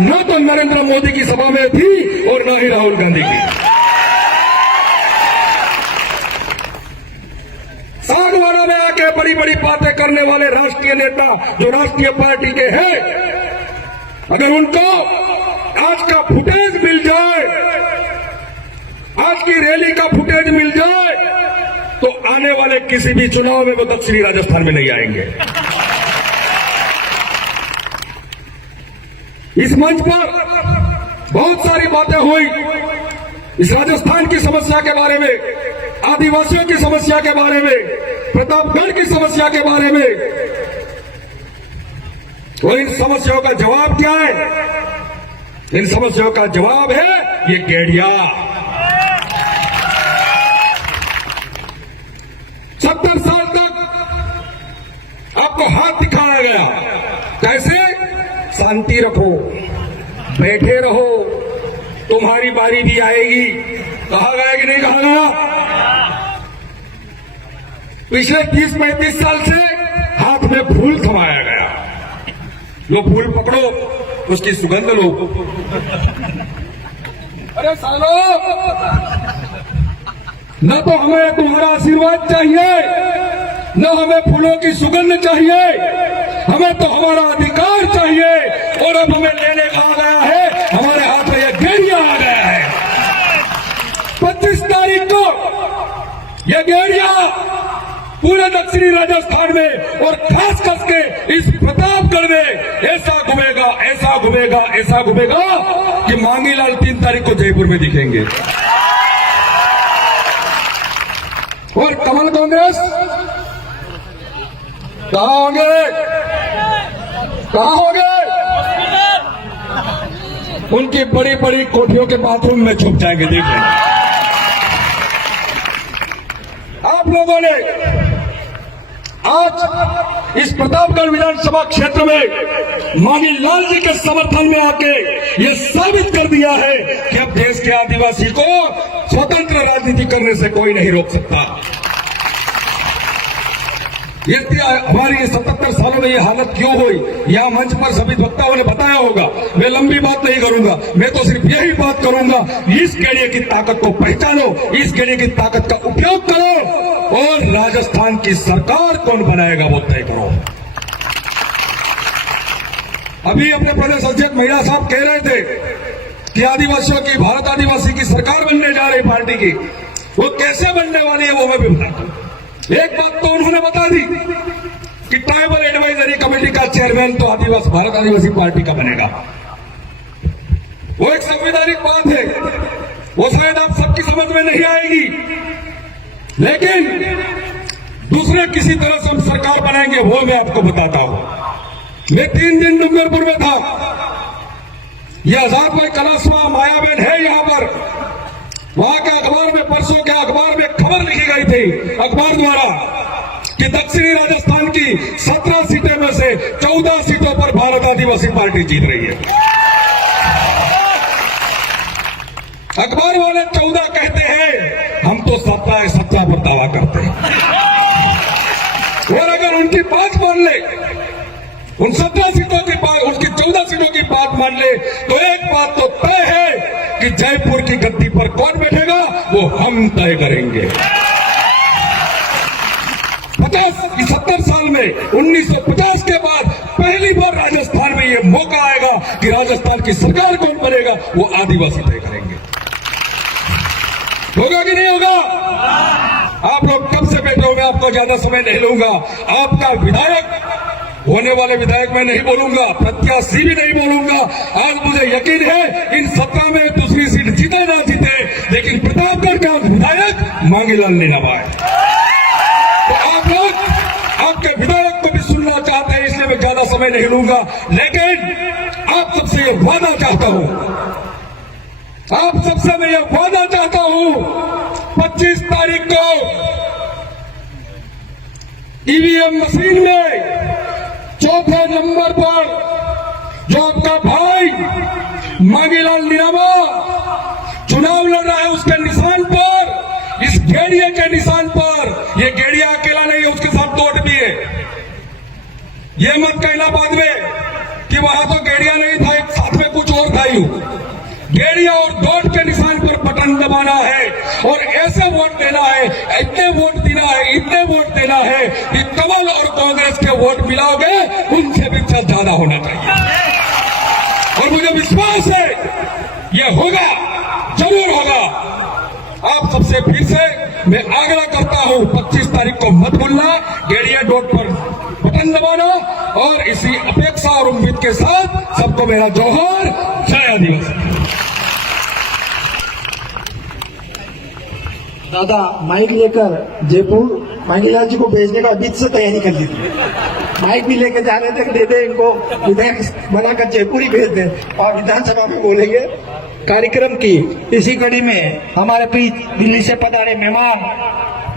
न तो नरेंद्र मोदी की सभा में थी और न ही राहुल गांधी की। सागवाड़ा में आके बड़ी बड़ी बातें करने वाले राष्ट्रीय नेता जो राष्ट्रीय पार्टी के हैं, अगर उनको आज का फुटेज मिल जाए, आज की रैली का फुटेज मिल जाए, तो आने वाले किसी भी चुनाव में वो दक्षिणी राजस्थान में नहीं आएंगे। इस मंच पर बहुत सारी बातें हुई इस राजस्थान की समस्या के बारे में, आदिवासियों की समस्या के बारे में, प्रतापगढ़ की समस्या के बारे में। और इन समस्याओं का जवाब क्या है? इन समस्याओं का जवाब है ये गेड़िया। 70 साल तक आपको हाथ दिखाया गया, कैसे? शांति रखो, बैठे रहो, तुम्हारी बारी भी आएगी। कहा गया कि नहीं कहा गया? पिछले 30-35 साल से हाथ में फूल थमाया गया, लो फूल पकड़ो, उसकी सुगंध लो। अरे सालो, न तो हमें तुम्हारा आशीर्वाद चाहिए, न हमें फूलों की सुगंध चाहिए, हमें तो हमारा अधिकार चाहिए। और अब हमें लेने का आ गया है, हमारे हाथ में यह गेड़िया आ गया है। 25 तारीख को यह गेड़िया पूरे दक्षिणी राजस्थान में और खास करके इस प्रतापगढ़ में ऐसा घूमेगा, ऐसा घूमेगा, ऐसा घूमेगा कि मांगीलाल 3 तारीख को जयपुर में दिखेंगे। और कमल कांग्रेस कहां होंगे? कहां होंगे? उनकी बड़ी बड़ी कोठियों के बाथरूम में छुप जाएंगे। देखिए, आप लोगों ने आज इस प्रतापगढ़ विधानसभा क्षेत्र में मांगीलाल जी के समर्थन में आके ये साबित कर दिया है कि अब देश के आदिवासी को स्वतंत्र राजनीति करने से कोई नहीं रोक सकता। ये हमारी 77 सालों में ये हालत क्यों हुई, यहां मंच पर सभी वक्ताओं ने बताया होगा। मैं लंबी बात नहीं करूंगा, मैं तो सिर्फ यही बात करूंगा, इस गेड़िए की ताकत को पहचानो, इस गेड़िए की ताकत का उपयोग करो और राजस्थान की सरकार कौन बनाएगा वो तय करो। अभी अपने प्रदेश अध्यक्ष महिला साहब कह रहे थे कि आदिवासियों की, भारत आदिवासी की सरकार बनने जा रही पार्टी की, वो कैसे बनने वाली है वो मैं भी बताता हूं। एक बात तो उन्होंने बता दी कि ट्राइबल एडवाइजरी कमेटी का चेयरमैन तो आदिवासी, भारत आदिवासी पार्टी का बनेगा। वो एक संवैधानिक बात है, वो शायद आप सबकी समझ में नहीं आएगी, लेकिन दूसरे किसी तरह से हम सरकार बनाएंगे वो मैं आपको बताता हूं। मैं 3 दिन डूंगरपुर में था, ये आजाद भाई कलासवा मायाबेन है यहां पर, वहां के अखबार में, परसों के अखबार में खबर लिखी गई थी अखबार द्वारा कि दक्षिणी राजस्थान की 17 सीटें में से 14 सीटों पर भारत आदिवासी पार्टी जीत रही है। अखबार वाले 14 कहते हैं, हम तो सत्ता पर दावा करते हैं। और अगर उनकी बात मान ले, उन 17 सीटों की बात, उनकी 14 सीटों की बात मान ले, तो एक बात तो तय है कि जयपुर की गद्दी पर कौन बैठेगा वो हम तय करेंगे। 70 साल में 1950 के बाद पहली बार राजस्थान में ये मौका आएगा कि राजस्थान की सरकार कौन बनेगा वो आदिवासी तय करेंगे। होगा कि नहीं होगा? आप लोग कब से बैठे हो, मैं आपको ज्यादा समय नहीं लूंगा। आपका विधायक, होने वाले विधायक मैं नहीं बोलूंगा, प्रत्याशी भी नहीं बोलूंगा। आज मुझे यकीन है इन 17 में दूसरी सीट जीते ना जीते, लेकिन प्रतापगढ़ का विधायक मांगीलाल लीनाबा है। तो आप लोग आपके विधायक को भी सुनना चाहते हैं, इसलिए मैं ज्यादा समय नहीं लूंगा। लेकिन आप सबसे ये वादा चाहता हूं, आप सबसे मैं ये वादा चाहता हूं, 25 तारीख को ईवीएम मशीन में 4थे नंबर पर जो आपका भाई मांगीलाल लीनाबा चुनाव लड़ रहा है, उसके निशान पर, इस गेड़िया के निशान पर, ये गेड़िया अकेला नहीं है, उसके साथ 2 आदमी है। ये मत कहना बाद में कि वहां तो गेड़िया नहीं था, एक साथ में कुछ रही हूं, गेड़िया और डॉट के निशान पर बटन दबाना है और ऐसे वोट देना है, इतने वोट देना है, इतने वोट देना है कि कमल और कांग्रेस के वोट मिलाओगे उनसे भी ज्यादा होना चाहिए। और मुझे विश्वास है ये होगा, जरूर होगा। आप सबसे फिर से मैं आग्रह करता हूं, 25 तारीख को मत भूलना, गेड़िया डॉट पर बटन दबाना। और इसी अपेक्षा और उम्मीद के साथ सबको मेरा जोहर, जय आदिवासी। दादा माइक लेकर जयपुर मांगीलाल जी को भेजने का अभी से तैयारी कर ली थी। माइक भी लेकर जा रहे थे, दे दे इनको विधायक बनाकर जयपुर ही भेज दे और विधानसभा में बोलेंगे। कार्यक्रम की इसी कड़ी में हमारे बीच दिल्ली से पधारे मेहमान